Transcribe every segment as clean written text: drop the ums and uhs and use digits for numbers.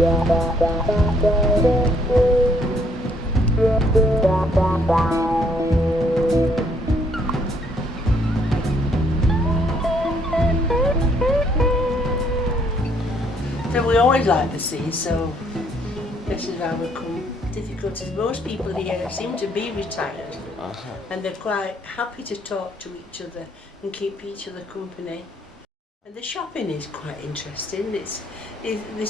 So we always like the sea, so this is why we come. Difficulties. Most people here seem to be retired, and they're quite happy to talk to each other and keep each other company. And the shopping is quite interesting. It's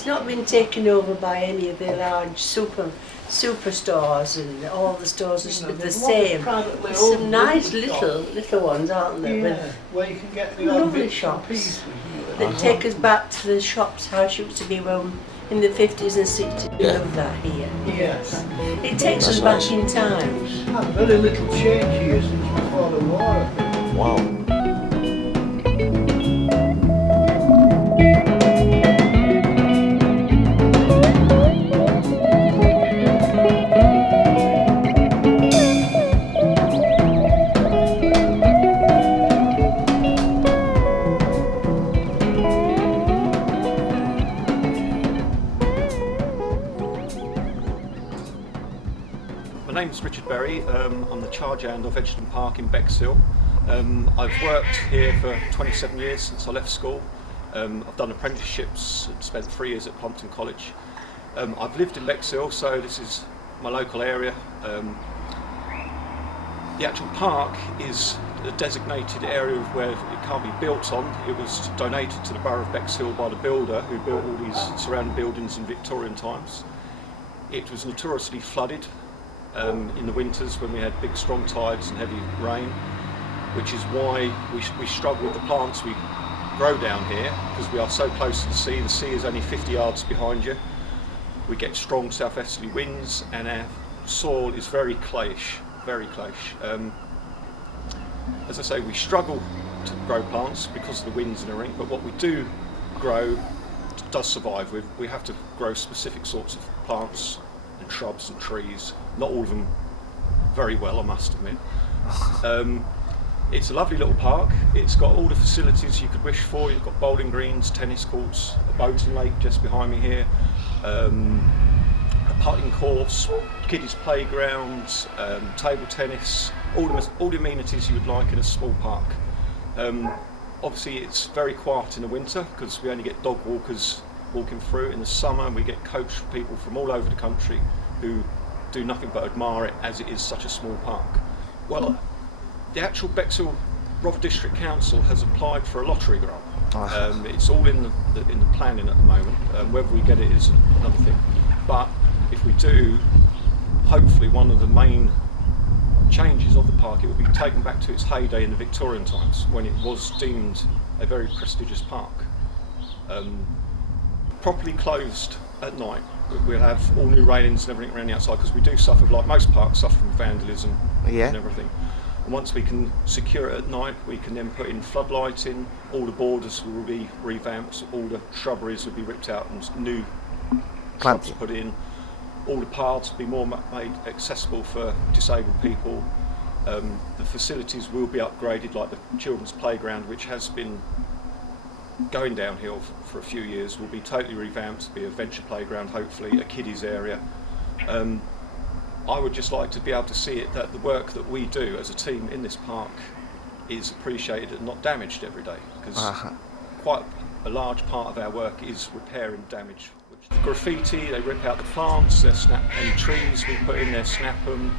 not been taken over by any of the large superstores, and all the stores are the same. There's some nice little ones, aren't there? Yeah, where you can get the lovely shops that take us back to the shops how it used to be when in the 50s and 60s. We love that here. Yes. It takes us back in time. Very little change here since before the war, I think. Wow. My name's Richard Berry. I'm the charge hand of Egerton Park in Bexhill. I've worked here for 27 years since I left school. I've done apprenticeships and spent 3 years at Plumpton College. I've lived in Bexhill, so this is my local area. The actual park is a designated area where it can't be built on. It was donated to the Borough of Bexhill by the builder who built all these surrounding buildings in Victorian times. It was notoriously flooded in the winters when we had big strong tides and heavy rain, which is why we struggle with the plants we grow down here, because we are so close to the sea. The sea is only 50 yards behind you. We get strong southwesterly winds and our soil is very clayish, very clayish. As I say, we struggle to grow plants because of the winds and everything, but what we do grow does survive. We have to grow specific sorts of plants and shrubs and trees, not all of them very well, I must admit. It's a lovely little park. It's got all the facilities you could wish for. You've got bowling greens, tennis courts, a boating lake just behind me here, a putting course, kiddies playgrounds, table tennis, all the amenities you would like in a small park. Obviously it's very quiet in the winter because we only get dog walkers walking through. In the summer we get coach people from all over the country who do nothing but admire it, as it is such a small park. Well, the actual Bexhill Rother District Council has applied for a lottery grant. It's all in the planning at the moment. Whether we get it is another thing. But if we do, hopefully one of the main changes of the park, it will be taken back to its heyday in the Victorian times when it was deemed a very prestigious park. Properly closed at night. We'll have all new railings and everything around the outside, because we do suffer, like most parks, suffer from vandalism and everything. And once we can secure it at night, we can then put in floodlighting, all the borders will be revamped, all the shrubberies will be ripped out and new plants put in, all the paths will be more made accessible for disabled people. The facilities will be upgraded, like the children's playground, which has been going downhill for a few years, will be totally revamped to be a venture playground, hopefully a kiddies area. I would just like to be able to see it that the work that we do as a team in this park is appreciated and not damaged every day, because quite a large part of our work is repairing damage. Graffiti, they rip out the plants, they snap any trees we put in, they snap them.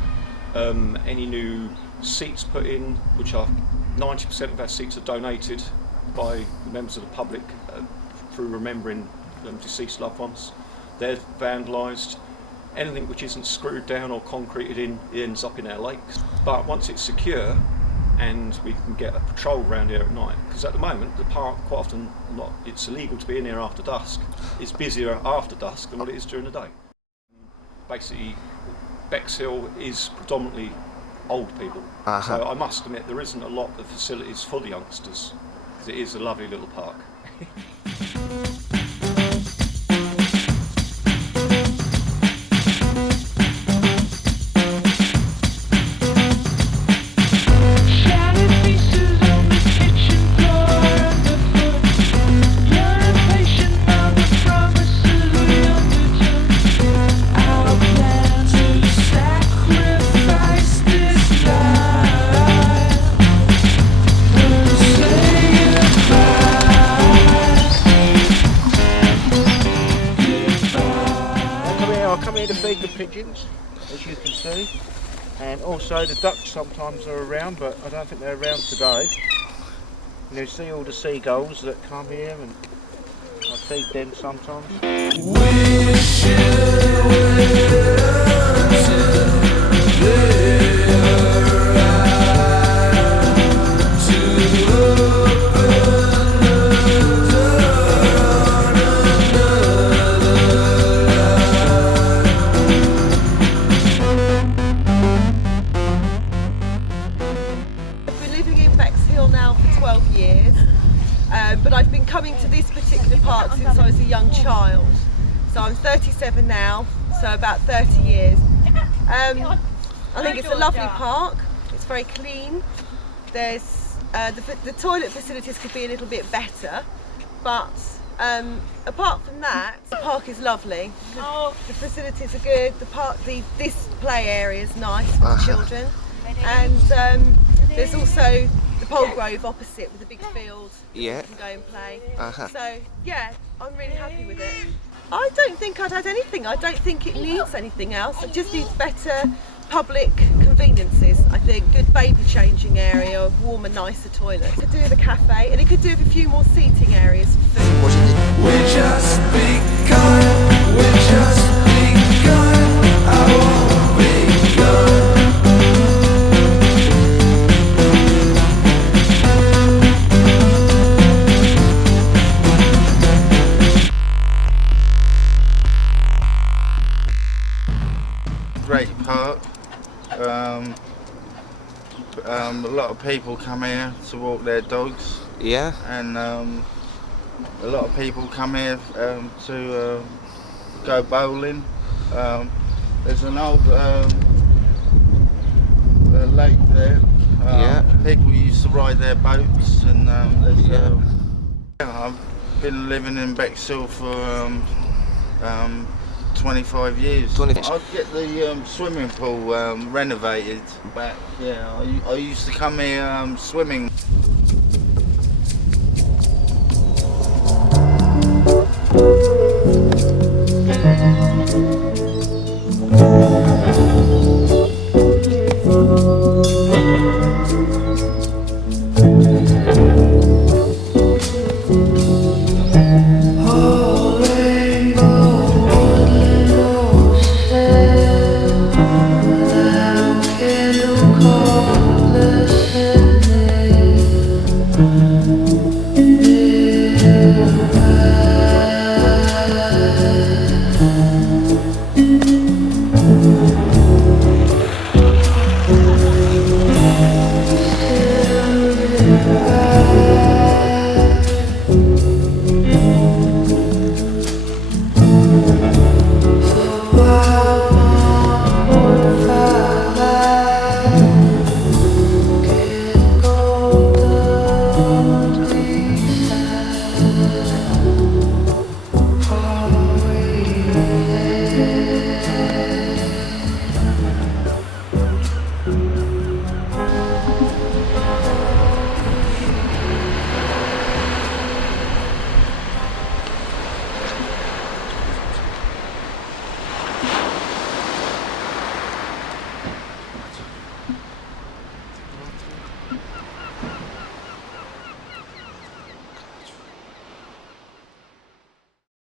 Any new seats put in, which are 90% of our seats are donated by members of the public through remembering deceased loved ones. They're vandalised. Anything which isn't screwed down or concreted in, it ends up in our lakes. But once it's secure and we can get a patrol around here at night, because at the moment the park quite often it's illegal to be in here after dusk. It's busier after dusk than what it is during the day. Basically, Bexhill is predominantly old people, so I must admit there isn't a lot of facilities for the youngsters, because it is a lovely little park. Yeah, I come here to feed the pigeons, as you can see. And also the ducks sometimes are around, but I don't think they're around today. And you see all the seagulls that come here, and I feed them sometimes. Bexhill now for 12 years, but I've been coming to this particular park since I was a young child. So I'm 37 now, so about 30 years. I think it's a lovely park. It's very clean. There's the toilet facilities could be a little bit better, but apart from that, the park is lovely. The facilities are good. This play area is nice for children, and there's also the Pole Grove opposite with a big field. You can go and play. So yeah, I'm really happy with it. I don't think I'd add anything. I don't think it needs anything else. It just needs better public conveniences. I think good baby changing area, warmer, nicer toilets. It could do with a cafe, and it could do with a few more seating areas for food. We're just begun. We're just begun. I won't be gone. Great park. A lot of people come here to walk their dogs. Yeah. And a lot of people come here to go bowling. There's an old lake there. People used to ride their boats, and I've been living in Bexhill for 25 years. I'd get the swimming pool renovated back. Yeah, I used to come here swimming.